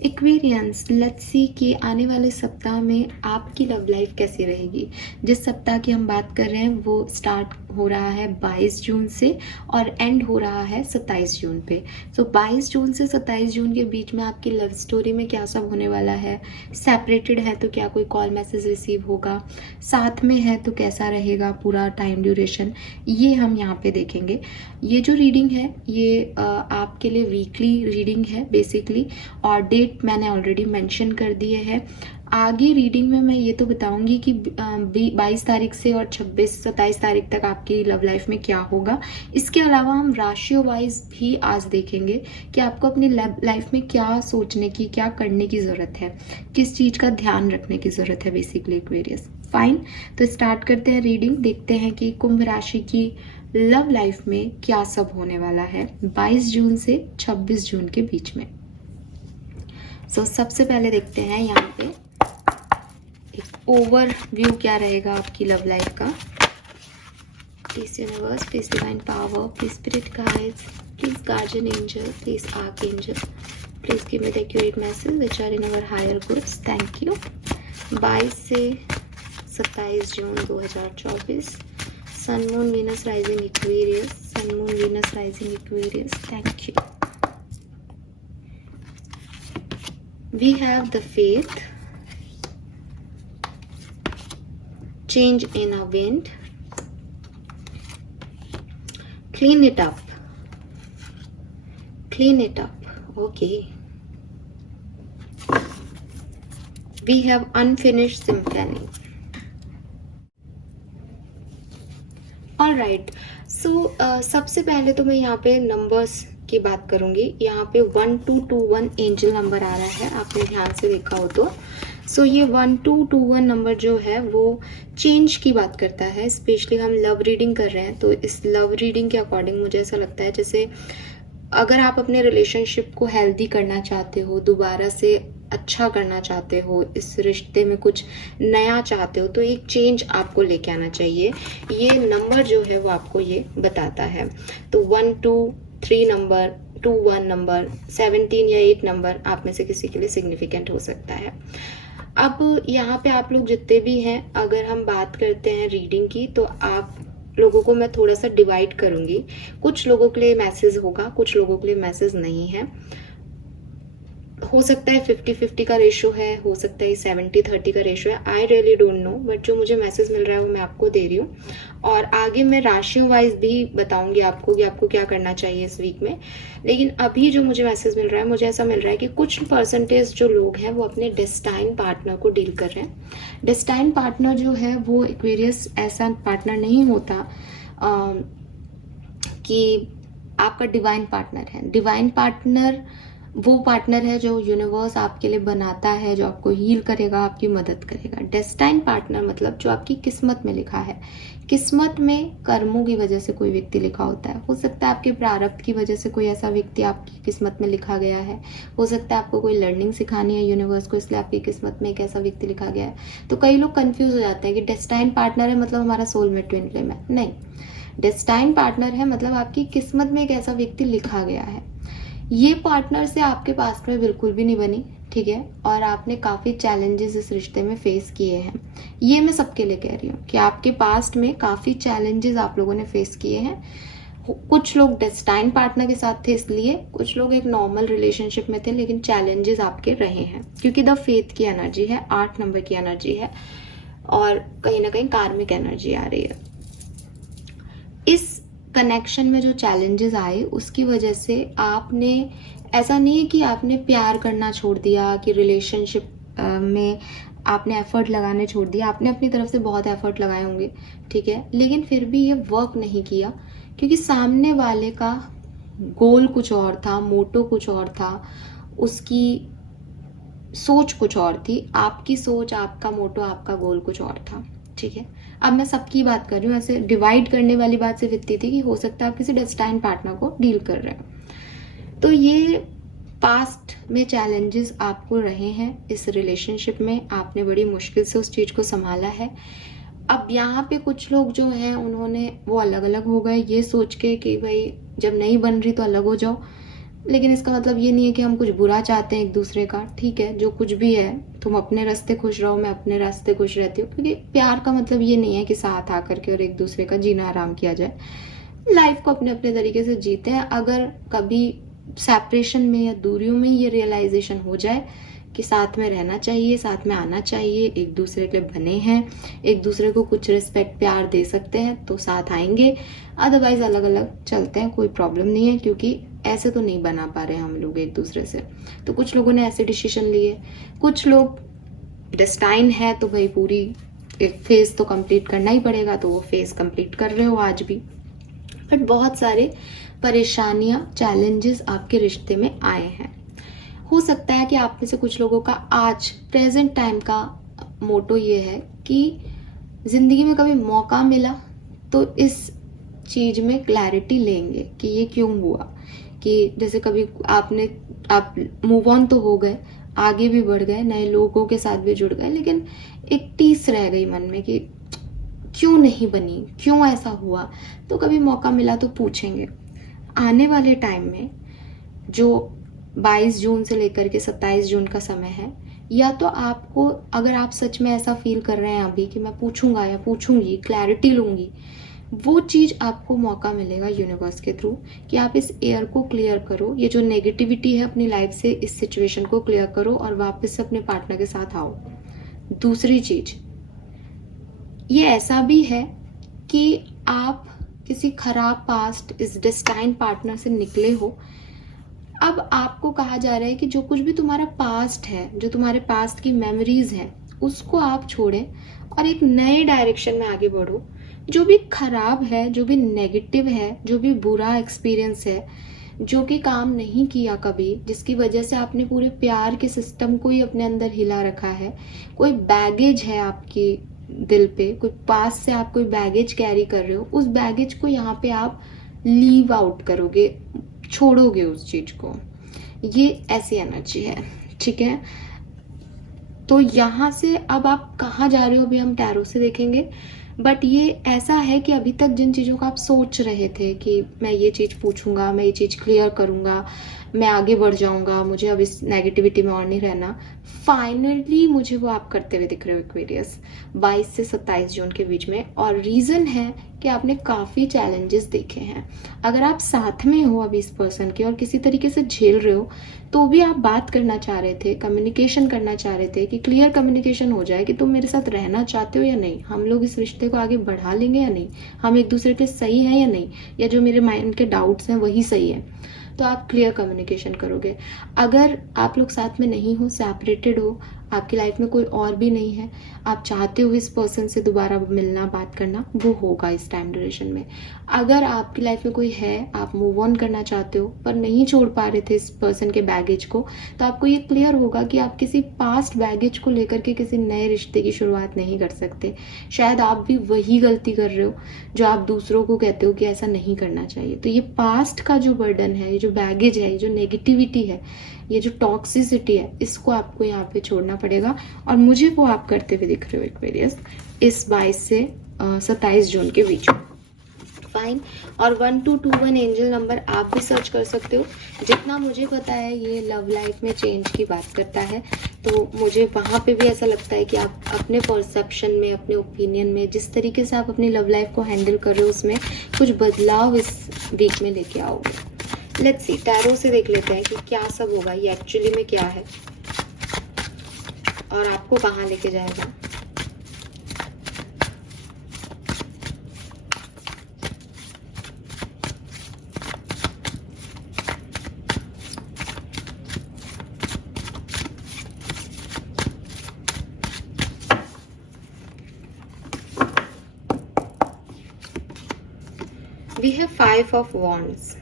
Aquarians, let's see कि आने वाले सप्ताह में आपकी लव लाइफ कैसी रहेगी। जिस सप्ताह की हम बात कर रहे हैं वो स्टार्ट हो रहा है 22 जून से और एंड हो रहा है 27 जून पे। सो 22 जून से 27 जून के बीच में आपकी लव स्टोरी में क्या सब होने वाला है। सेपरेटेड है तो क्या कोई कॉल मैसेज रिसीव होगा, साथ में है तो कैसा रहेगा पूरा टाइम ड्यूरेशन, ये हम यहाँ पे देखेंगे। ये जो रीडिंग है ये आपके लिए वीकली रीडिंग है बेसिकली, और डेट मैंने ऑलरेडी मेंशन कर दिए है। आगे रीडिंग में मैं ये तो बताऊंगी कि 22 तारीख से और 26-27 तारीख तक आपकी लव लाइफ में क्या होगा। इसके अलावा हम राशियों वाइज भी आज देखेंगे कि आपको अपनी लव लाइफ में क्या सोचने की, क्या करने की ज़रूरत है, किस चीज़ का ध्यान रखने की ज़रूरत है बेसिकली एक्वेरियस। फाइन, तो स्टार्ट करते हैं रीडिंग। देखते हैं कि कुंभ राशि की लव लाइफ में क्या सब होने वाला है 22 जून से 26 जून के बीच में। सबसे पहले देखते हैं यहाँ पे एक ओवरव्यू क्या रहेगा आपकी लव लाइफ का। Please universe, please divine power, please spirit guides, please guardian angel, please archangel, please give me the accurate message which are in our higher goods. Thank you. 22 से 27 जून 2024, sun moon Venus rising Aquarius, sun moon Venus rising Aquarius. Thank you. We have the faith, change in a wind, clean it up, clean it up. Okay. We have unfinished symphony. All right. So सबसे पहले तो मैं यहाँ पे numbers की बात करूंगी। यहाँ पे 1221 एंजल नंबर आ रहा है, आपने ध्यान से देखा हो तो। ये 1221 नंबर जो है वो चेंज की बात करता है। स्पेशली हम लव रीडिंग कर रहे हैं तो इस लव रीडिंग के अकॉर्डिंग मुझे ऐसा लगता है जैसे अगर आप अपने रिलेशनशिप को हेल्दी करना चाहते हो, दोबारा से अच्छा करना चाहते हो, इस रिश्ते में कुछ नया चाहते हो, तो एक चेंज आपको लेके आना चाहिए। ये नंबर जो है वो आपको ये बताता है। तो 1 2 3 नंबर, 2 1 नंबर, 17 या 8 नंबर आप में से किसी के लिए सिग्निफिकेंट हो सकता है। अब यहाँ पे आप लोग जितने भी हैं, अगर हम बात करते हैं रीडिंग की, तो आप लोगों को मैं थोड़ा सा डिवाइड करूंगी। कुछ लोगों के लिए मैसेज होगा, कुछ लोगों के लिए मैसेज नहीं है। हो सकता है 50-50 का रेशो है, हो सकता है 70-30 का रेशो है। I really don't know, but जो मुझे मैसेज मिल रहा है वो मैं आपको दे रही हूँ। और आगे मैं राशियों वाइज भी बताऊंगी आपको कि आपको क्या करना चाहिए इस वीक में। लेकिन अभी जो मुझे मैसेज मिल रहा है, मुझे ऐसा मिल रहा है कि कुछ परसेंटेज जो लोग हैं वो अपने डेस्टाइन पार्टनर को डील कर रहे हैं। डेस्टाइन पार्टनर जो है वो एक्वेरियस ऐसा पार्टनर नहीं होता कि आपका डिवाइन पार्टनर है। डिवाइन पार्टनर वो पार्टनर है जो यूनिवर्स आपके लिए बनाता है, जो आपको हील करेगा, आपकी मदद करेगा। डेस्टाइन पार्टनर मतलब जो आपकी किस्मत में लिखा है। किस्मत में कर्मों की वजह से कोई व्यक्ति लिखा होता है। हो सकता है आपके प्रारब्ध की वजह से कोई ऐसा व्यक्ति आपकी किस्मत में लिखा गया है। हो सकता है आपको कोई लर्निंग सिखानी है यूनिवर्स को, इसलिए आपकी किस्मत में एक ऐसा व्यक्ति लिखा गया है। तो कई लोग कंफ्यूज हो जाते हैं कि डेस्टाइन पार्टनर है मतलब हमारा सोलमेट ट्विन फ्लेम है। नहीं, डेस्टाइन पार्टनर है मतलब आपकी किस्मत में एक ऐसा व्यक्ति लिखा गया है। ये पार्टनर से आपके पास्ट में बिल्कुल भी नहीं बनी, ठीक है, और आपने काफ़ी चैलेंजेस इस रिश्ते में फेस किए हैं। ये मैं सबके लिए कह रही हूँ कि आपके पास्ट में काफ़ी चैलेंजेस आप लोगों ने फेस किए हैं। कुछ लोग डेस्टाइन पार्टनर के साथ थे इसलिए, कुछ लोग एक नॉर्मल रिलेशनशिप में थे, लेकिन चैलेंजेस आपके रहे हैं क्योंकि द फेथ की एनर्जी है, 8 नंबर की एनर्जी है, और कहीं ना कहीं कार्मिक एनर्जी आ रही है। इस कनेक्शन में जो चैलेंजेस आए उसकी वजह से आपने, ऐसा नहीं है कि आपने प्यार करना छोड़ दिया, कि रिलेशनशिप में आपने एफर्ट लगाने छोड़ दिया। आपने अपनी तरफ से बहुत एफर्ट लगाए होंगे, ठीक है, लेकिन फिर भी ये वर्क नहीं किया क्योंकि सामने वाले का गोल कुछ और था, मोटो कुछ और था, उसकी सोच कुछ और थी। आपकी सोच, आपका मोटो, आपका गोल कुछ और था, ठीक है। अब मैं सबकी बात कर रही हूँ, ऐसे डिवाइड करने वाली बात सिर्फ इतनी थी कि हो सकता है आप किसी डेस्टाइन पार्टनर को डील कर रहे हो। तो ये पास्ट में चैलेंजेस आपको रहे हैं इस रिलेशनशिप में, आपने बड़ी मुश्किल से उस चीज़ को संभाला है। अब यहाँ पे कुछ लोग जो हैं उन्होंने वो अलग अलग हो गए ये सोच के कि भाई जब नहीं बन रही तो अलग हो जाओ। लेकिन इसका मतलब ये नहीं है कि हम कुछ बुरा चाहते हैं एक दूसरे का। ठीक है, जो कुछ भी है, तुम अपने रास्ते खुश रहो, मैं अपने रास्ते खुश रहती हूँ, क्योंकि प्यार का मतलब ये नहीं है कि साथ आकर के और एक दूसरे का जीना आराम किया जाए। लाइफ को अपने अपने तरीके से जीते हैं। अगर कभी सेपरेशन में या दूरियों में ये रियलाइजेशन हो जाए कि साथ में रहना चाहिए, साथ में आना चाहिए, एक दूसरे के लिए बने हैं, एक दूसरे को कुछ रिस्पेक्ट प्यार दे सकते हैं, तो साथ आएंगे। अदरवाइज अलग अलग चलते हैं, कोई प्रॉब्लम नहीं है, क्योंकि ऐसे तो नहीं बना पा रहे हम लोग एक दूसरे से। तो कुछ लोगों ने ऐसे डिसीजन लिए, कुछ लोग डेस्टाइन है तो भाई पूरी एक फेज तो कंप्लीट करना ही पड़ेगा, तो वो फेज कंप्लीट कर रहे हो आज भी। बट बहुत सारे परेशानियां, चैलेंजेस आपके रिश्ते में आए हैं। हो सकता है कि आप में से कुछ लोगों का आज प्रेजेंट टाइम का मोटो ये है कि जिंदगी में कभी मौका मिला तो इस चीज में क्लैरिटी लेंगे कि ये क्यों हुआ। कि जैसे कभी आप मूव ऑन तो हो गए, आगे भी बढ़ गए, नए लोगों के साथ भी जुड़ गए, लेकिन एक टीस रह गई मन में कि क्यों नहीं बनी, क्यों ऐसा हुआ। तो कभी मौका मिला तो पूछेंगे। आने वाले टाइम में जो 22 जून से लेकर के 27 जून का समय है, या तो आपको, अगर आप सच में ऐसा फील कर रहे हैं अभी कि मैं पूछूंगा या पूछूंगी, क्लैरिटी लूंगी, वो चीज आपको मौका मिलेगा यूनिवर्स के थ्रू कि आप इस एयर को क्लियर करो, ये जो नेगेटिविटी है अपनी लाइफ से, इस सिचुएशन को क्लियर करो और वापस से अपने पार्टनर के साथ आओ। दूसरी चीज ये ऐसा भी है कि आप किसी खराब पास्ट, इस डेस्टाइन पार्टनर से निकले हो। अब आपको कहा जा रहा है कि जो कुछ भी तुम्हारा पास्ट है, जो तुम्हारे पास्ट की मेमोरीज हैं, उसको आप छोड़ें और एक नए डायरेक्शन में आगे बढ़ो। जो भी खराब है, जो भी नेगेटिव है, जो भी बुरा एक्सपीरियंस है, जो कि काम नहीं किया कभी, जिसकी वजह से आपने पूरे प्यार के सिस्टम को ही अपने अंदर हिला रखा है, कोई बैगेज है आपकी दिल पे, कोई पास से आप कोई बैगेज कैरी कर रहे हो, उस बैगेज को यहाँ पे आप लीव आउट करोगे, छोड़ोगे उस चीज को। ये ऐसी एनर्जी है, ठीक है। तो यहाँ से अब आप कहाँ जा रहे हो अभी हम टैरो से देखेंगे। बट ये ऐसा है कि अभी तक जिन चीज़ों का आप सोच रहे थे कि मैं ये चीज़ पूछूंगा, मैं ये चीज़ क्लियर करूंगा, मैं आगे बढ़ जाऊंगा, मुझे अब इस नेगेटिविटी में और नहीं रहना, फाइनली मुझे वो आप करते हुए दिख रहे हो एक्वेरियस 22 से 27 जून के बीच में। और रीज़न है कि आपने काफ़ी चैलेंजेस देखे हैं। अगर आप साथ में हो अभी इस पर्सन के और किसी तरीके से झेल रहे हो, तो भी आप बात करना चाह रहे थे, कम्युनिकेशन करना चाह रहे थे कि क्लियर कम्युनिकेशन हो जाए कि तुम मेरे साथ रहना चाहते हो या नहीं, हम लोग इस रिश्ते को आगे बढ़ा लेंगे या नहीं, हम एक दूसरे के सही हैं या नहीं, या जो मेरे माइंड के डाउट्स हैं वही सही है। तो आप क्लियर कम्युनिकेशन करोगे। अगर आप लोग साथ में नहीं हो, सेपरेटेड हो, आपकी लाइफ में कोई और भी नहीं है, आप चाहते हो इस पर्सन से दोबारा मिलना, बात करना, वो होगा इस टाइम ड्यूरेशन में। अगर आपकी लाइफ में कोई है, आप मूव ऑन करना चाहते हो पर नहीं छोड़ पा रहे थे इस पर्सन के बैगेज को, तो आपको ये क्लियर होगा कि आप किसी पास्ट बैगेज को लेकर के किसी नए रिश्ते की शुरुआत नहीं कर सकते। शायद आप भी वही गलती कर रहे हो जो आप दूसरों को कहते हो कि ऐसा नहीं करना चाहिए। तो ये पास्ट का जो बर्डन है, ये जो बैगेज है, ये जो नेगेटिविटी है, ये जो टॉक्सिसिटी है, इसको आपको यहाँ पे छोड़ना पड़ेगा। और मुझे वो आप करते हुए दिख रहे हो एक्वेरियस इस 22 से 27 जून के बीच में। फाइन। और 1221 एंजल नंबर आप भी सर्च कर सकते हो। जितना मुझे पता है ये लव लाइफ में चेंज की बात करता है, तो मुझे वहाँ पे भी ऐसा लगता है कि आप अपने परसेप्शन में, अपने ओपिनियन में, जिस तरीके से आप अपनी लव लाइफ को हैंडल कर रहे हो, उसमें कुछ बदलाव इस वीक में लेके आओगे। लेट्स सी, टैरो से देख लेते हैं कि क्या सब होगा, ये एक्चुअली में क्या है और आपको कहाँ लेके जाएगा। We have 5 of Wands.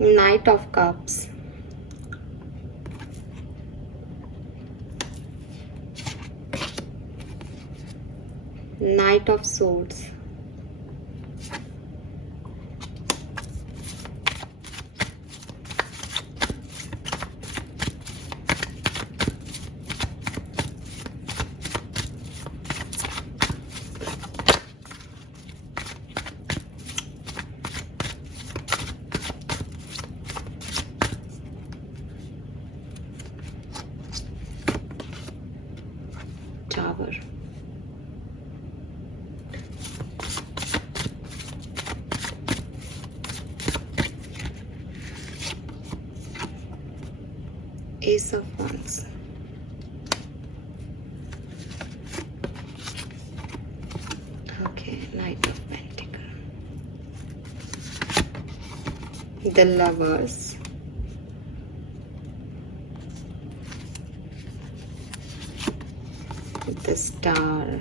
Knight of Cups. Knight of Swords. Ace of Wands. Okay, Knight of Pentacles. The Lovers. The Star.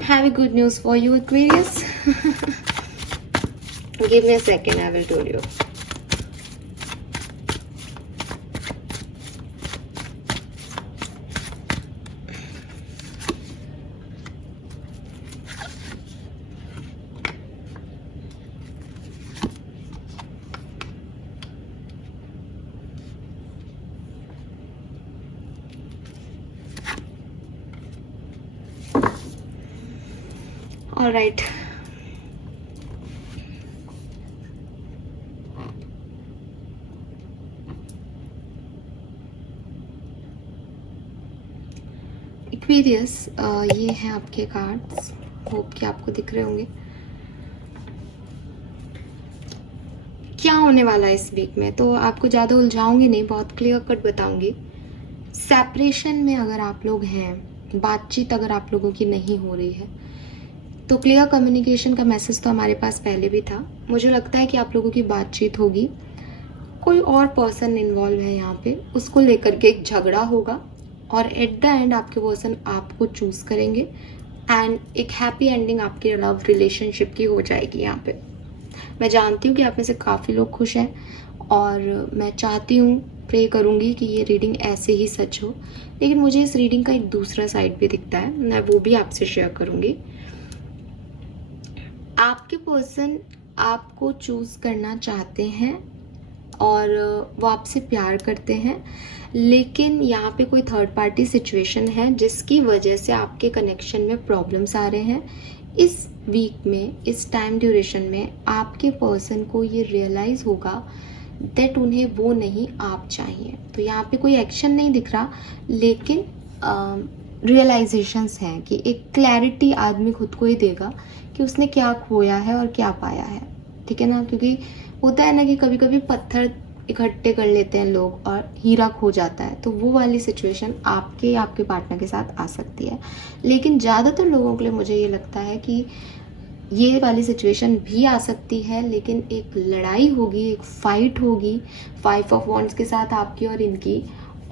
Have a good news for you, Aquarius. Give me a second, I will tell you. All right. Aquarius, ये हैं आपके cards. Hope कि आपको दिख रहे होंगे. क्या होने वाला है इस वीक में, तो आपको ज़्यादा उलझाऊंगी नहीं, बहुत क्लियर कट बताऊंगी. सेपरेशन में अगर आप लोग हैं, बातचीत अगर आप लोगों की नहीं हो रही है, तो क्लियर कम्युनिकेशन का मैसेज तो हमारे पास पहले भी था. मुझे लगता है कि आप लोगों की बातचीत होगी. कोई और पर्सन इन्वॉल्व है यहाँ पे, उसको लेकर के एक झगड़ा होगा और एट द एंड आपके पर्सन आपको चूज करेंगे एंड एक हैप्पी एंडिंग आपके लव रिलेशनशिप की हो जाएगी. यहाँ पे मैं जानती हूँ कि आप में से काफ़ी लोग खुश हैं और मैं चाहती हूँ, प्रे करूँगी कि ये रीडिंग ऐसे ही सच हो. लेकिन मुझे इस रीडिंग का एक दूसरा साइड भी दिखता है, मैं वो भी आपसे शेयर करूँगी. आपके पर्सन आपको चूज करना चाहते हैं और वो आपसे प्यार करते हैं, लेकिन यहाँ पे कोई थर्ड पार्टी सिचुएशन है जिसकी वजह से आपके कनेक्शन में प्रॉब्लम्स आ रहे हैं. इस वीक में, इस टाइम ड्यूरेशन में आपके पर्सन को ये रियलाइज़ होगा दैट उन्हें वो नहीं आप चाहिए. तो यहाँ पे कोई एक्शन नहीं दिख रहा, लेकिन रियलाइजेशंस हैं कि एक क्लैरिटी आदमी खुद को ही देगा कि उसने क्या खोया है और क्या पाया है. ठीक है ना, क्योंकि होता है ना कि कभी कभी पत्थर इकट्ठे कर लेते हैं लोग और हीरा खो जाता है. तो वो वाली सिचुएशन आपके या आपके पार्टनर के साथ आ सकती है. लेकिन ज़्यादातर लोगों के लिए मुझे ये लगता है कि ये वाली सिचुएशन भी आ सकती है, लेकिन एक लड़ाई होगी, एक फाइट होगी 5 ऑफ वॉन्ड्स के साथ आपकी और इनकी,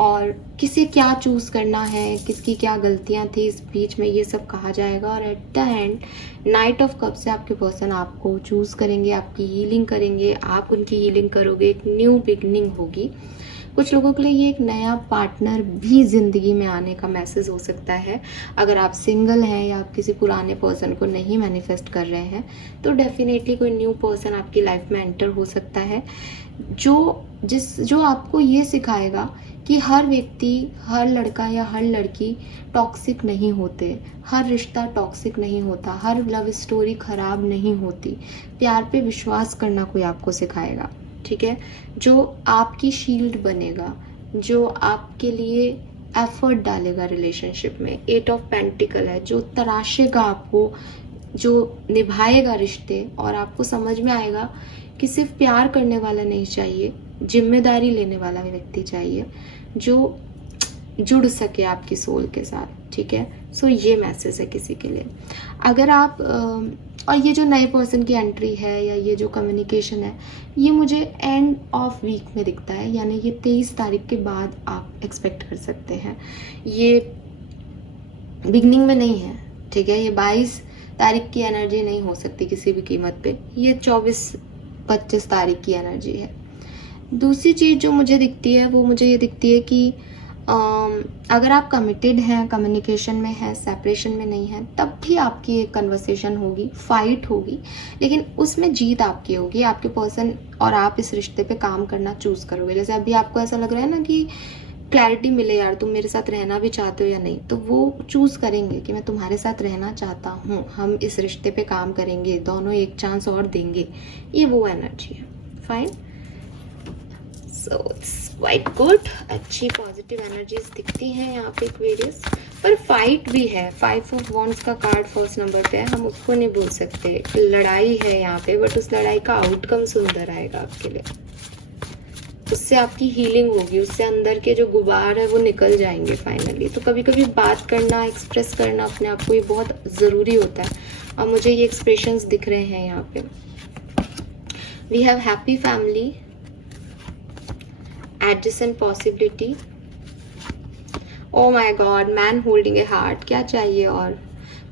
और किसे क्या चूज़ करना है, किसकी क्या गलतियां थी इस बीच में, ये सब कहा जाएगा. और at the end night of cup से आपके पर्सन आपको चूज़ करेंगे, आपकी हीलिंग करेंगे, आप उनकी हीलिंग करोगे, एक न्यू बिगनिंग होगी. कुछ लोगों के लिए ये एक नया पार्टनर भी ज़िंदगी में आने का मैसेज हो सकता है. अगर आप सिंगल हैं या आप किसी पुराने पर्सन को नहीं मैनिफेस्ट कर रहे हैं, तो डेफिनेटली कोई न्यू पर्सन आपकी लाइफ में एंटर हो सकता है, जो आपको ये सिखाएगा कि हर व्यक्ति, हर लड़का या हर लड़की टॉक्सिक नहीं होते, हर रिश्ता टॉक्सिक नहीं होता, हर लव स्टोरी खराब नहीं होती. प्यार पे विश्वास करना कोई आपको सिखाएगा. ठीक है, जो आपकी शील्ड बनेगा, जो आपके लिए एफर्ट डालेगा रिलेशनशिप में. 8 ऑफ पेंटिकल है, जो तराशेगा आपको, जो निभाएगा रिश्ते, और आपको समझ में आएगा कि सिर्फ प्यार करने वाला नहीं चाहिए, जिम्मेदारी लेने वाला व्यक्ति चाहिए जो जुड़ सके आपकी सोल के साथ. ठीक है, सो ये मैसेज है किसी के लिए. अगर आप और ये जो नए पर्सन की एंट्री है या ये जो कम्युनिकेशन है, ये मुझे एंड ऑफ वीक में दिखता है, यानी ये 23 तारीख के बाद आप एक्सपेक्ट कर सकते हैं. ये बिगनिंग में नहीं है. ठीक है, ये 22 तारीख की एनर्जी नहीं हो सकती किसी भी कीमत पे. ये 24-25 तारीख की एनर्जी है. दूसरी चीज़ जो मुझे दिखती है, वो मुझे ये दिखती है कि अगर आप कमिटेड हैं, कम्युनिकेशन में हैं, सेपरेशन में नहीं हैं, तब भी आपकी एक कन्वर्सेशन होगी, फाइट होगी, लेकिन उसमें जीत आपकी होगी. आपके पर्सन और आप इस रिश्ते पे काम करना चूज़ करोगे. जैसे अभी आपको ऐसा लग रहा है ना कि क्लैरिटी मिले, यार तुम मेरे साथ रहना भी चाहते हो या नहीं, तो वो चूज़ करेंगे कि मैं तुम्हारे साथ रहना चाहता हूँ, हम इस रिश्ते पे काम करेंगे, दोनों एक चांस और देंगे. ये वो एनर्जी है. Fine, so it's quite good. अच्छी पॉजिटिव एनर्जीज दिखती हैं यहाँ पे एक्वेरियस. पर फाइट भी है। 5 ऑफ वॉन्ड्स का कार्ड फर्स्ट नंबर पे है, हम उसको नहीं भूल सकते। लड़ाई है यहाँ पे, बट उस लड़ाई का आउटकम सुंदर आएगा आपके लिए। उससे आपकी हीलिंग होगी, उससे अंदर के जो गुबार है वो निकल जाएंगे फाइनली। तो कभी कभी बात करना, एक्सप्रेस करना अपने आप को, ये बहुत ज़रूरी होता है। और मुझे ये एक्सप्रेशंस दिख रहे हैं यहाँ पे। We have happy family, adjacent possibility, oh my God, man holding a heart, क्या चाहिए और।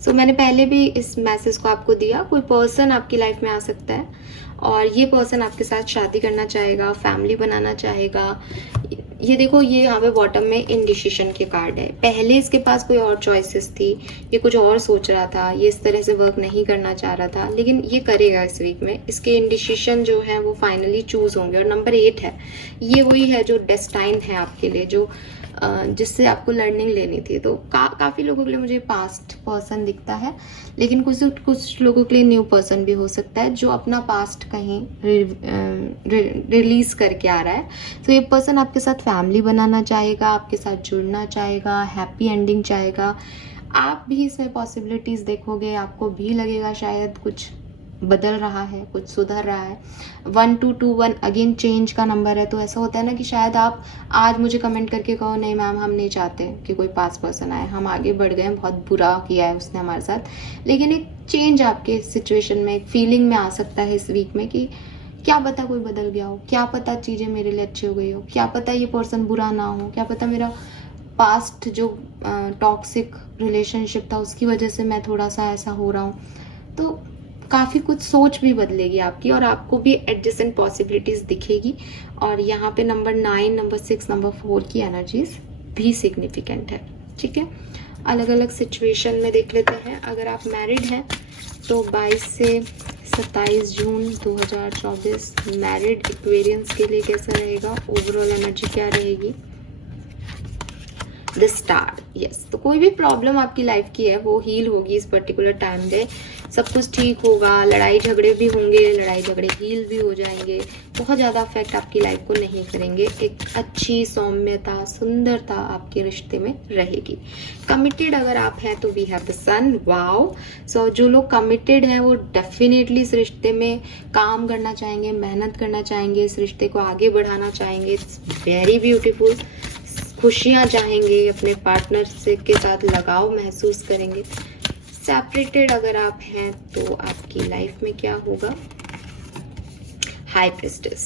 सो मैंने पहले भी इस मैसेज को आपको दिया, कोई पर्सन आपकी लाइफ में आ सकता है और ये पर्सन आपके साथ शादी करना चाहेगा, फैमिली बनाना चाहेगा। ये देखो, ये यहाँ पे बॉटम में इनडिसीजन के कार्ड है। पहले इसके पास कोई और चॉइसेस थी, ये कुछ और सोच रहा था, ये इस तरह से वर्क नहीं करना चाह रहा था, लेकिन ये करेगा इस वीक में। इसके इनडिसीजन जो है वो फाइनली चूज होंगे। और नंबर 8 है, ये वही है जो डेस्टाइन है आपके लिए, जो जिससे आपको लर्निंग लेनी थी। तो काफ़ी लोगों के लिए मुझे पास्ट पर्सन दिखता है, लेकिन कुछ लोगों के लिए न्यू पर्सन भी हो सकता है जो अपना पास्ट कहीं रिलीज करके आ रहा है। तो ये पर्सन आपके साथ फैमिली बनाना चाहेगा, आपके साथ जुड़ना चाहेगा, हैप्पी एंडिंग चाहेगा। आप भी इसमें पॉसिबिलिटीज़ देखोगे, आपको भी लगेगा शायद कुछ बदल रहा है, कुछ सुधर रहा है। 1221 अगेन चेंज का नंबर है। तो ऐसा होता है ना कि शायद आप आज मुझे कमेंट करके कहो नहीं मैम हम नहीं चाहते कि कोई पास पर्सन आए, हम आगे बढ़ गए, बहुत बुरा किया है उसने हमारे साथ। लेकिन एक चेंज आपके सिचुएशन में, एक फीलिंग में आ सकता है इस वीक में कि क्या पता कोई बदल गया हो, क्या पता चीज़ें मेरे लिए अच्छी हो गई हो, क्या पता ये पर्सन बुरा ना हो, क्या पता मेरा पास्ट जो टॉक्सिक रिलेशनशिप था उसकी वजह से मैं थोड़ा सा ऐसा हो रहा हूँ। तो काफ़ी कुछ सोच भी बदलेगी आपकी और आपको भी एडजेसेंट पॉसिबिलिटीज़ दिखेगी। और यहाँ पे नंबर 9, नंबर 6, नंबर 4 की एनर्जीज भी सिग्निफिकेंट है। ठीक है, अलग अलग सिचुएशन में देख लेते हैं। अगर आप मैरिड हैं तो 22 से 27 जून 2024 मैरिड एक्वेरियंस के लिए कैसा रहेगा, ओवरऑल एनर्जी क्या रहेगी। The star, yes. तो कोई भी प्रॉब्लम आपकी लाइफ की है वो हील होगी इस पर्टिकुलर टाइम में, सब कुछ ठीक होगा। लड़ाई झगड़े भी होंगे, लड़ाई झगड़े हील भी हो जाएंगे, बहुत ज़्यादा अफेक्ट आपकी लाइफ को नहीं करेंगे। एक अच्छी सौम्यता, सुंदरता आपके रिश्ते में रहेगी। कमिटेड अगर आप हैं तो we have the sun, wow. So जो लोग कमिटेड हैं वो डेफिनेटली इस रिश्ते में काम करना चाहेंगे, मेहनत करना चाहेंगे, इस रिश्ते को आगे बढ़ाना चाहेंगे। It's very beautiful. खुशियाँ चाहेंगे, अपने पार्टनर से के साथ लगाव महसूस करेंगे। सेपरेटेड अगर आप हैं तो आपकी लाइफ में क्या होगा, हाई प्रीस्टेस।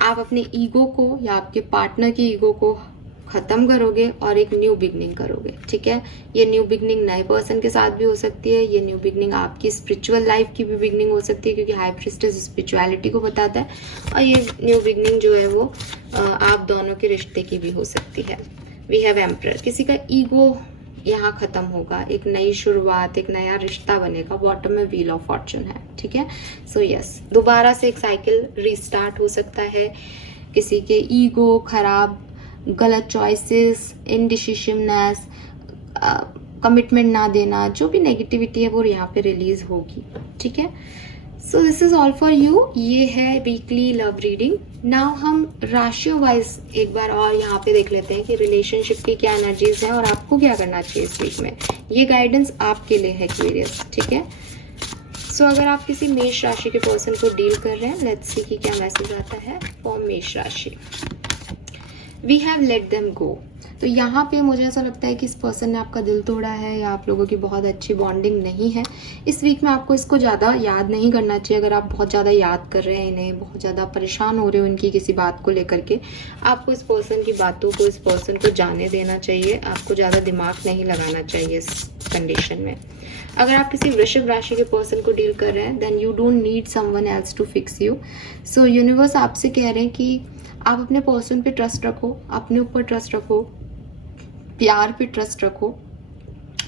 आप अपने ईगो को या आपके पार्टनर की ईगो को खत्म करोगे और एक न्यू बिगनिंग करोगे। ठीक है, ये न्यू बिगनिंग नए पर्सन के साथ भी हो सकती है, ये न्यू बिगनिंग आपकी स्पिरिचुअल लाइफ की भी बिगनिंग हो सकती है, क्योंकि हाई प्रीस्टेस स्पिरिचुअलिटी को बताता है। और ये न्यू बिगनिंग जो है वो आप दोनों के रिश्ते की भी हो सकती है। वी हैव एम्परर, किसी का ईगो यहाँ खत्म होगा, एक नई शुरुआत, एक नया रिश्ता बनेगा। बॉटम में व्हील ऑफ फॉर्चून है। ठीक है, सो यस, दोबारा से एक साइकिल रीस्टार्ट हो सकता है। किसी के ईगो खराब, गलत चॉइसेस, इनडिसिशननेस, कमिटमेंट ना देना, जो भी नेगेटिविटी है वो यहाँ पे रिलीज होगी। ठीक है, so this is all for you. ये है वीकली लव रीडिंग। नाउ हम राशियों वाइज एक बार और यहाँ पे देख लेते हैं कि रिलेशनशिप की क्या एनर्जीज है और आपको क्या करना चाहिए इस वीक में। ये गाइडेंस आपके लिए है एक्वेरियस। ठीक है, सो अगर आप किसी मेष राशि के पर्सन को डील कर रहे हैं, लेट्स सी कि क्या मैसेज आता है फॉर मेष राशि। We have let them go. तो यहाँ पे मुझे ऐसा लगता है कि इस पर्सन ने आपका दिल तोड़ा है या आप लोगों की बहुत अच्छी बॉन्डिंग नहीं है। इस वीक में आपको इसको ज़्यादा याद नहीं करना चाहिए। अगर आप बहुत ज़्यादा याद कर रहे हैं इन्हें, बहुत ज़्यादा परेशान हो रहे हो इनकी किसी बात को लेकर के, आपको इस पर्सन की बातों को, इस पर्सन को जाने देना चाहिए। आपको ज़्यादा दिमाग नहीं लगाना चाहिए इस कंडीशन में। अगर आप किसी वृषभ राशि के पर्सन को डील कर रहे हैं, then you don't need someone else to fix you. So universe आपसे कह रहे हैं कि आप अपने पर्सन पे ट्रस्ट रखो, अपने ऊपर ट्रस्ट रखो, प्यार पे ट्रस्ट रखो।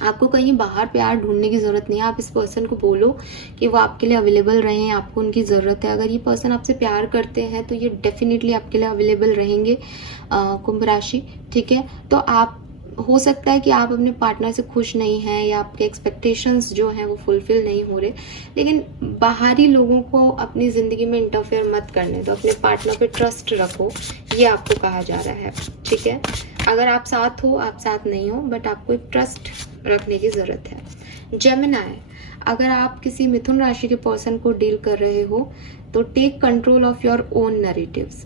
आपको कहीं बाहर प्यार ढूंढने की ज़रूरत नहीं है। आप इस पर्सन को बोलो कि वो आपके लिए अवेलेबल रहें, आपको उनकी ज़रूरत है। अगर ये पर्सन आपसे प्यार करते हैं तो ये डेफिनेटली आपके लिए अवेलेबल रहेंगे, कुंभ राशि। ठीक है, तो आप हो सकता है कि आप अपने पार्टनर से खुश नहीं हैं या आपके एक्सपेक्टेशंस जो हैं वो फुलफिल नहीं हो रहे, लेकिन बाहरी लोगों को अपनी ज़िंदगी में इंटरफेयर मत करने दो। अपने पार्टनर पे ट्रस्ट रखो, ये आपको कहा जा रहा है। ठीक है, अगर आप साथ हो, आप साथ नहीं हो, बट आपको एक ट्रस्ट रखने की ज़रूरत है। जेमिनी, अगर आप किसी मिथुन राशि के पर्सन को डील कर रहे हो तो take control of your own narratives.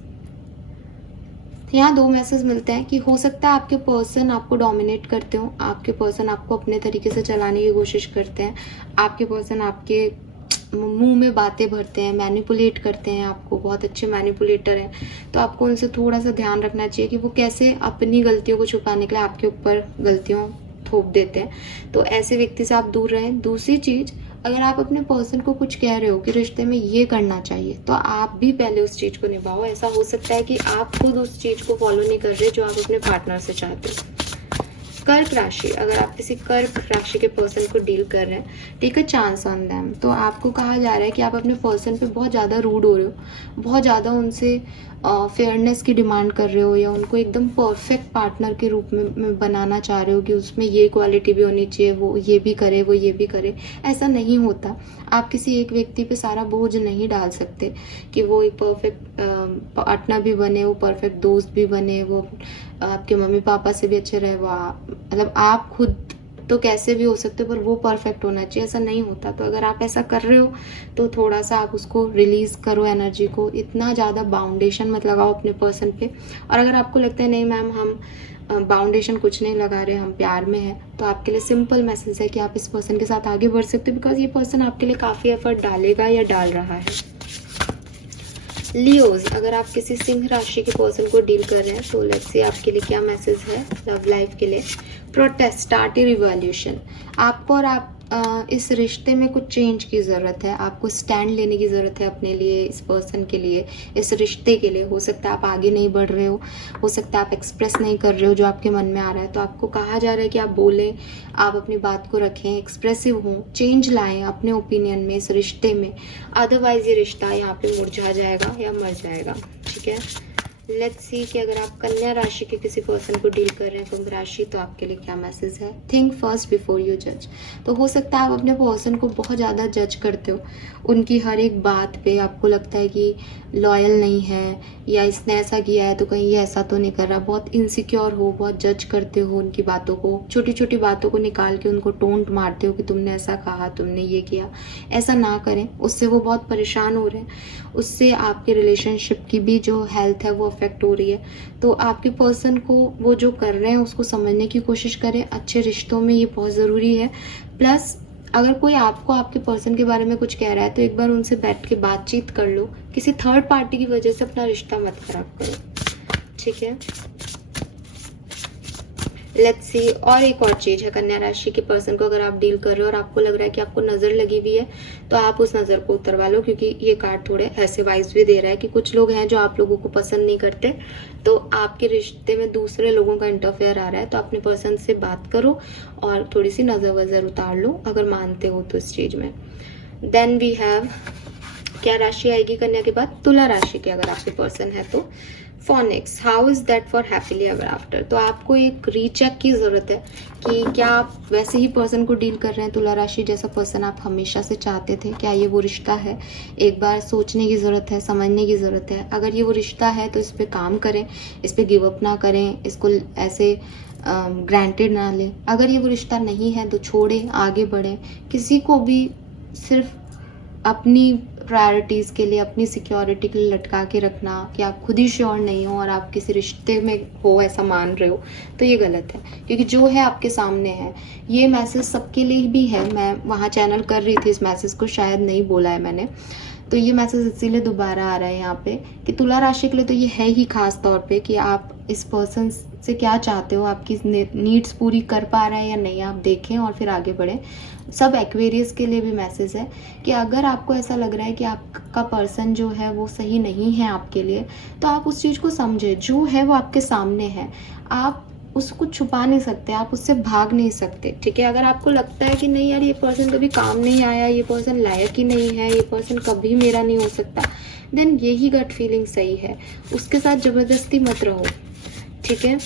यहाँ 2 मैसेज मिलते हैं कि हो सकता है आपके पर्सन आपको डोमिनेट करते हो, आपके पर्सन आपको अपने तरीके से चलाने की कोशिश करते हैं, आपके पर्सन आपके मुंह में बातें भरते हैं, मैनिपुलेट करते हैं आपको, बहुत अच्छे मैनिपुलेटर हैं। तो आपको उनसे थोड़ा सा ध्यान रखना चाहिए कि वो कैसे अपनी गलतियों को छुपाने के लिए आपके ऊपर गलतियों थोप देते हैं। तो ऐसे व्यक्ति से आप दूर रहें। दूसरी चीज़, अगर आप अपने पर्सन को कुछ कह रहे हो कि रिश्ते में ये करना चाहिए, तो आप भी पहले उस चीज़ को निभाओ। ऐसा हो सकता है कि आप खुद उस चीज़ को फॉलो नहीं कर रहे जो आप अपने पार्टनर से चाहते हो। कर्क राशि, अगर आप किसी कर्क राशि के पर्सन को डील कर रहे हैं, take a chance on them. तो आपको कहा जा रहा है कि आप अपने पर्सन पे बहुत ज़्यादा रूड हो रहे हो, बहुत ज़्यादा उनसे फेयरनेस की डिमांड कर रहे हो, या उनको एकदम परफेक्ट पार्टनर के रूप में बनाना चाह रहे हो कि उसमें ये क्वालिटी भी होनी चाहिए, वो ये भी करे, वो ये भी करे। ऐसा नहीं होता। आप किसी एक व्यक्ति पे सारा बोझ नहीं डाल सकते कि वो एक परफेक्ट पार्टनर भी बने, वो परफेक्ट दोस्त भी बने, वो आपके मम्मी पापा से भी अच्छे रहे, वो मतलब आप खुद तो कैसे भी हो सकते हो, पर वो परफेक्ट होना चाहिए। ऐसा नहीं होता। तो अगर आप ऐसा कर रहे हो तो थोड़ा सा आप उसको रिलीज़ करो, एनर्जी को। इतना ज़्यादा बाउंडेशन मत लगाओ अपने पर्सन पे। और अगर आपको लगता है नहीं मैम हम बाउंडेशन कुछ नहीं लगा रहे, हम प्यार में हैं, तो आपके लिए सिंपल मैसेज है कि आप इस पर्सन के साथ आगे बढ़ सकते हो, बिकॉज ये पर्सन आपके लिए काफ़ी एफर्ट डालेगा या डाल रहा है। लियोज, अगर आप किसी सिंह राशि के पर्सन को डील कर रहे हैं तो लेट्स सी आपके लिए क्या मैसेज है लव लाइफ के लिए। प्रोटेस्ट, स्टार्ट ए रिवॉल्यूशन। आपको और आप इस रिश्ते में कुछ चेंज की ज़रूरत है। आपको स्टैंड लेने की ज़रूरत है अपने लिए, इस पर्सन के लिए, इस रिश्ते के लिए। हो सकता है आप आगे नहीं बढ़ रहे हो सकता है आप एक्सप्रेस नहीं कर रहे हो जो आपके मन में आ रहा है। तो आपको कहा जा रहा है कि आप बोलें, आप अपनी बात को रखें, एक्सप्रेसिव हों, चेंज लाएं अपने ओपिनियन में, इस रिश्ते में। अदरवाइज ये रिश्ता यहाँ पे मुरझा जाएगा या मर जाएगा। ठीक है, लेट्स सी कि अगर आप कन्या राशि के किसी पर्सन को डील कर रहे हैं, कुंभ राशि, तो आपके लिए क्या मैसेज है। थिंक फर्स्ट बिफोर यू जज। तो हो सकता है आप अपने पर्सन को बहुत ज़्यादा जज करते हो, उनकी हर एक बात पे आपको लगता है कि लॉयल नहीं है, या इसने ऐसा किया है तो कहीं ये ऐसा तो नहीं कर रहा। बहुत इनसिक्योर हो, बहुत जज करते हो उनकी बातों को, छोटी छोटी बातों को निकाल के उनको टोंट मारते हो कि तुमने ऐसा कहा, तुमने ये किया। ऐसा ना करें, उससे वो बहुत परेशान हो रहे हैं, उससे आपके रिलेशनशिप की भी जो हेल्थ है वो अफेक्ट हो रही है। तो आपके पर्सन को वो जो कर रहे हैं उसको समझने की कोशिश करें। अच्छे रिश्तों में ये बहुत ज़रूरी है। प्लस अगर कोई आपको आपके पर्सन के बारे में कुछ कह रहा है तो एक बार उनसे बैठ के बातचीत कर लो। किसी थर्ड पार्टी की वजह से अपना रिश्ता मत खराब करो। ठीक है, लेट्स सी। और एक और चीज़ है, कन्या राशि के पर्सन को अगर आप डील कर रहे हो और आपको लग रहा है कि आपको नज़र लगी हुई है, तो आप उस नज़र को उतरवा लो, क्योंकि ये कार्ड थोड़े ऐसे वाइज भी दे रहा है कि कुछ लोग हैं जो आप लोगों को पसंद नहीं करते, तो आपके रिश्ते में दूसरे लोगों का इंटरफेयर आ रहा है। तो अपने पर्सन से बात करो और थोड़ी सी नज़र वज़र उतार लो अगर मानते हो तो इस चीज़ में। देन वी हैव, क्या राशि आएगी कन्या के बाद, तुला राशि के अगर आपके पर्सन है तो। Phoenix, how is that for happily ever after. तो आपको एक रीचेक की ज़रूरत है कि क्या आप वैसे ही पर्सन को डील कर रहे हैं, तुला राशि जैसा पर्सन आप हमेशा से चाहते थे, क्या ये वो रिश्ता है। एक बार सोचने की ज़रूरत है, समझने की ज़रूरत है। अगर ये वो रिश्ता है तो इस पर काम करें, इस पर गिव अप ना करें, इसको ऐसे ग्रांटेड ना लें। अगर ये वो रिश्ता नहीं है तो छोड़ें, आगे बढ़ें। किसी को भी सिर्फ अपनी प्रायोरिटीज़ के लिए, अपनी सिक्योरिटी के लिए लटका के रखना कि आप खुद ही श्योर नहीं हो और आप किसी रिश्ते में हो ऐसा मान रहे हो, तो ये गलत है। क्योंकि जो है आपके सामने है। ये मैसेज सबके लिए भी है। मैं वहाँ चैनल कर रही थी इस मैसेज को, शायद नहीं बोला है मैंने, तो ये मैसेज इसीलिए दोबारा आ रहा है यहाँ पे कि तुला राशि के लिए तो ये है ही खास तौर पे कि आप इस पर्सन से क्या चाहते हो, आपकी नीड्स पूरी कर पा रहे हैं या नहीं, आप देखें और फिर आगे बढ़ें। सब एक्वेरियस के लिए भी मैसेज है कि अगर आपको ऐसा लग रहा है कि आपका पर्सन जो है वो सही नहीं है आपके लिए, तो आप उस चीज़ को समझें। जो है वो आपके सामने है, आप उसको छुपा नहीं सकते, आप उससे भाग नहीं सकते। ठीक है, अगर आपको लगता है कि नहीं यार ये पर्सन कभी काम नहीं आया, ये पर्सन लायक ही नहीं है, ये पर्सन कभी मेरा नहीं हो सकता, देन यही गट फीलिंग सही है। उसके साथ ज़बरदस्ती मत रहो। ठीक है,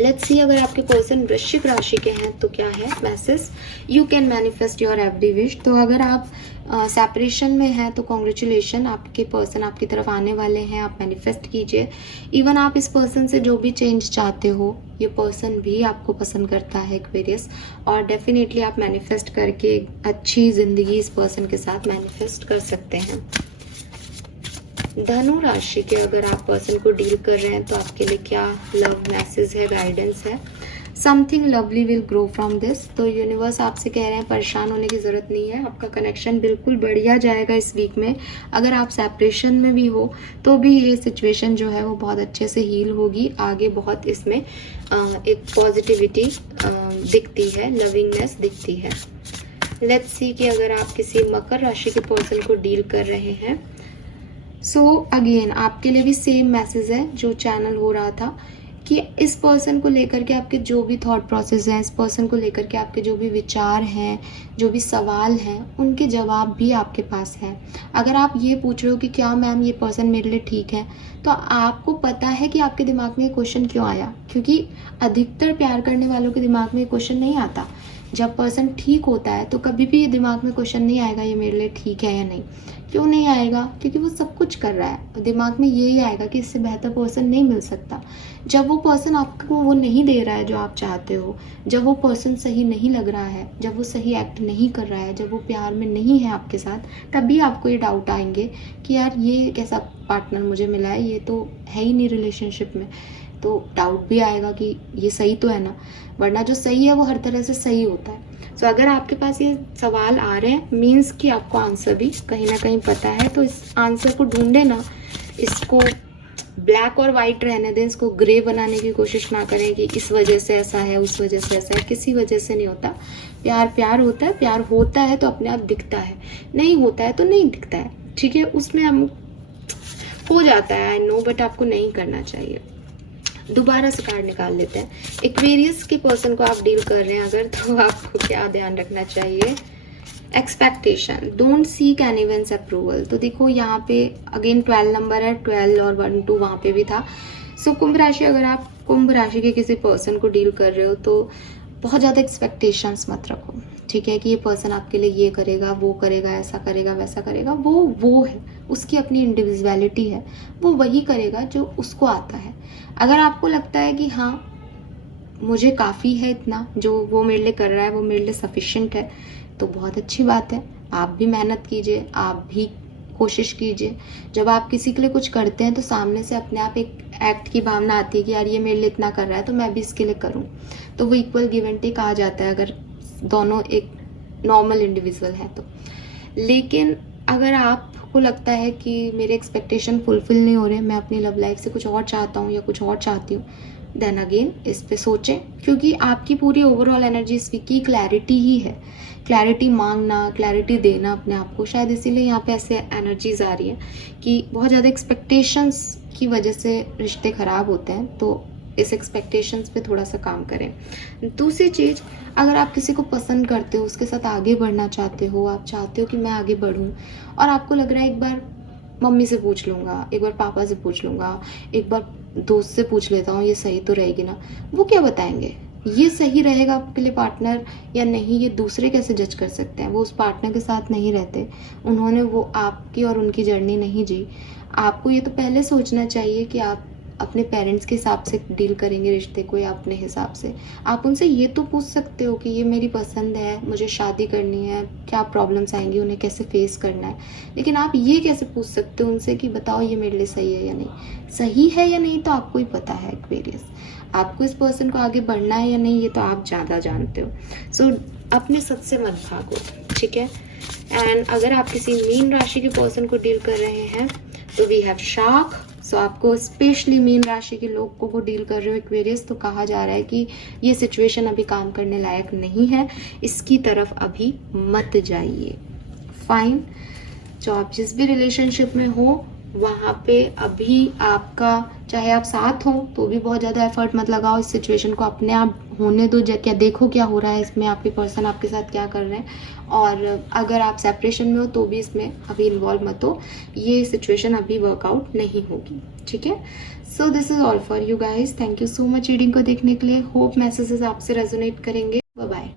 लेट्स सी अगर आपके पर्सन वृश्चिक राशि के हैं तो क्या है message. You can manifest your every wish. तो अगर आप सेपरेशन में है तो कॉन्ग्रेचुलेशन, आपके पर्सन आपकी तरफ आने वाले हैं, आप मैनिफेस्ट कीजिए। इवन आप इस पर्सन से जो भी चेंज चाहते हो, ये पर्सन भी आपको पसंद करता है एक्वेरियस, और डेफिनेटली आप मैनिफेस्ट करके अच्छी ज़िंदगी इस पर्सन के साथ मैनिफेस्ट कर सकते हैं। धनु राशि के अगर आप पर्सन को डील कर रहे हैं तो आपके लिए क्या लव मैसेज है, गाइडेंस है। Something lovely will grow from this. तो यूनिवर्स आपसे कह रहे हैं परेशान होने की ज़रूरत नहीं है, आपका कनेक्शन बिल्कुल बढ़िया जाएगा इस वीक में। अगर आप सेपरेशन में भी हो तो भी ये सिचुएशन जो है वो बहुत अच्छे से हील होगी। आगे बहुत इसमें एक पॉजिटिविटी दिखती है, लविंगनेस दिखती है। लेट्स सी कि अगर आप किसी मकर राशि के पर्सन को डील कर रहे हैं, सो अगेन आपके लिए भी सेम मैसेज है जो चैनल हो रहा था, कि इस पर्सन को लेकर के आपके जो भी थॉट प्रोसेस हैं, इस पर्सन को लेकर के आपके जो भी विचार हैं, जो भी सवाल हैं, उनके जवाब भी आपके पास हैं। अगर आप ये पूछ रहे हो कि क्या मैम ये पर्सन मेरे लिए ठीक है, तो आपको पता है कि आपके दिमाग में ये क्वेश्चन क्यों आया, क्योंकि अधिकतर प्यार करने वालों के दिमाग में ये क्वेश्चन नहीं आता। जब पर्सन ठीक होता है तो कभी भी ये दिमाग में क्वेश्चन नहीं आएगा ये मेरे लिए ठीक है या नहीं। क्यों नहीं आएगा? क्योंकि वो सब कुछ कर रहा है, दिमाग में यही आएगा कि इससे बेहतर पर्सन नहीं मिल सकता। जब वो पर्सन आपको वो नहीं दे रहा है जो आप चाहते हो, जब वो पर्सन सही नहीं लग रहा है, जब वो सही एक्ट नहीं कर रहा है, जब वो प्यार में नहीं है आपके साथ, तभी आपको ये डाउट आएंगे कि यार ये कैसा पार्टनर मुझे मिला है, ये तो है ही नहीं रिलेशनशिप में। तो डाउट भी आएगा कि ये सही तो है ना, वरना जो सही है वो हर तरह से सही होता है। सो अगर आपके पास ये सवाल आ रहे हैं, मीन्स कि आपको आंसर भी कहीं ना कहीं पता है, तो इस आंसर को ढूंढे ना, इसको ब्लैक और वाइट रहने दें, इसको ग्रे बनाने की कोशिश ना करें कि इस वजह से ऐसा है, उस वजह से ऐसा है। किसी वजह से नहीं होता। प्यार प्यार होता है, प्यार होता है तो अपने आप दिखता है, नहीं होता है तो नहीं दिखता है, ठीक है। उसमें हम हो जाता है, आई नो, बट आपको नहीं करना चाहिए। दोबारा से कार्ड निकाल लेते हैं। एक्वेरियस के पर्सन को आप डील कर रहे हैं अगर, तो आपको क्या ध्यान रखना चाहिए? Expectation, don't seek anyone's approval. तो देखो यहाँ पे अगेन 12 नंबर है, 12 और 1 2 वहाँ पे भी था। सो कुंभ राशि, अगर आप कुंभ राशि के किसी पर्सन को डील कर रहे हो तो बहुत ज़्यादा एक्सपेक्टेशंस मत रखो, ठीक है, कि ये पर्सन आपके लिए ये करेगा, वो करेगा, ऐसा करेगा, वैसा करेगा। वो है, उसकी अपनी इंडिविजुअलिटी है, वो वही करेगा जो उसको आता है। अगर आपको लगता है कि हाँ मुझे काफ़ी है इतना, जो वो मेरे लिए कर रहा है वो मेरे लिए सफिशिएंट है, तो बहुत अच्छी बात है। आप भी मेहनत कीजिए, आप भी कोशिश कीजिए। जब आप किसी के लिए कुछ करते हैं तो सामने से अपने आप एक एक्ट की भावना आती है कि यार ये मेरे लिए इतना कर रहा है तो मैं भी इसके लिए करूं, तो वो इक्वल गिव एंड टेक आ जाता है, अगर दोनों एक नॉर्मल इंडिविजुअल है तो। लेकिन अगर आपको लगता है कि मेरे एक्सपेक्टेशन फुलफिल नहीं हो रहे, मैं अपनी लव लाइफ से कुछ और चाहता हूँ या कुछ और चाहती हूँ, देन अगेन इस पे सोचें, क्योंकि आपकी पूरी ओवरऑल एनर्जी इस वीक की क्लैरिटी ही है। क्लैरिटी मांगना, क्लैरिटी देना अपने आप को, शायद इसीलिए यहाँ पे ऐसे एनर्जीज आ रही है कि बहुत ज़्यादा एक्सपेक्टेशंस की वजह से रिश्ते ख़राब होते हैं। तो इस एक्सपेक्टेशंस पे थोड़ा सा काम करें। दूसरी चीज़, अगर आप किसी को पसंद करते हो, उसके साथ आगे बढ़ना चाहते हो, आप चाहते हो कि मैं आगे बढ़ूँ, और आपको लग रहा है एक बार मम्मी से पूछ लूँगा, एक बार पापा से पूछ लूँगा, एक बार दोस्त से पूछ लेता हूँ, ये सही तो रहेगी ना। वो क्या बताएंगे ये सही रहेगा आपके लिए पार्टनर या नहीं, ये दूसरे कैसे जज कर सकते हैं? वो उस पार्टनर के साथ नहीं रहते, उन्होंने वो आपकी और उनकी जर्नी नहीं जी। आपको ये तो पहले सोचना चाहिए कि आप अपने पेरेंट्स के हिसाब से डील करेंगे रिश्ते को या अपने हिसाब से। आप उनसे ये तो पूछ सकते हो कि ये मेरी पसंद है, मुझे शादी करनी है, क्या प्रॉब्लम्स आएंगी, उन्हें कैसे फेस करना है। लेकिन आप ये कैसे पूछ सकते हो उनसे कि बताओ ये मेरे लिए सही है या नहीं? सही है या नहीं तो आपको ही पता है एक्वेरियस। आपको इस पर्सन को आगे बढ़ना है या नहीं ये तो आप ज़्यादा जानते हो। सो अपने सच से मत भागो, ठीक है। एंड अगर आप किसी मीन राशि के पर्सन को डील कर रहे हैं तो वी हैव शार्क। सो आपको स्पेशली मीन राशि के लोगों को डील कर रहे हो एक्वेरियस, तो कहा जा रहा है कि ये सिचुएशन अभी काम करने लायक नहीं है, इसकी तरफ अभी मत जाइए। फाइन। जो आप जिस भी रिलेशनशिप में हो वहाँ पे अभी आपका, चाहे आप साथ हो तो भी बहुत ज़्यादा एफर्ट मत लगाओ, इस सिचुएशन को अपने आप होने दो, क्या देखो क्या हो रहा है इसमें, आपके पर्सन आपके साथ क्या कर रहे हैं। और अगर आप सेपरेशन में हो तो भी इसमें अभी इन्वॉल्व मत हो, ये सिचुएशन अभी वर्कआउट नहीं होगी, ठीक है। So this is all for you guys. Thank you so much reading को देखने के लिए। होप मैसेजेस आपसे रेजोनेट करेंगे। Bye bye.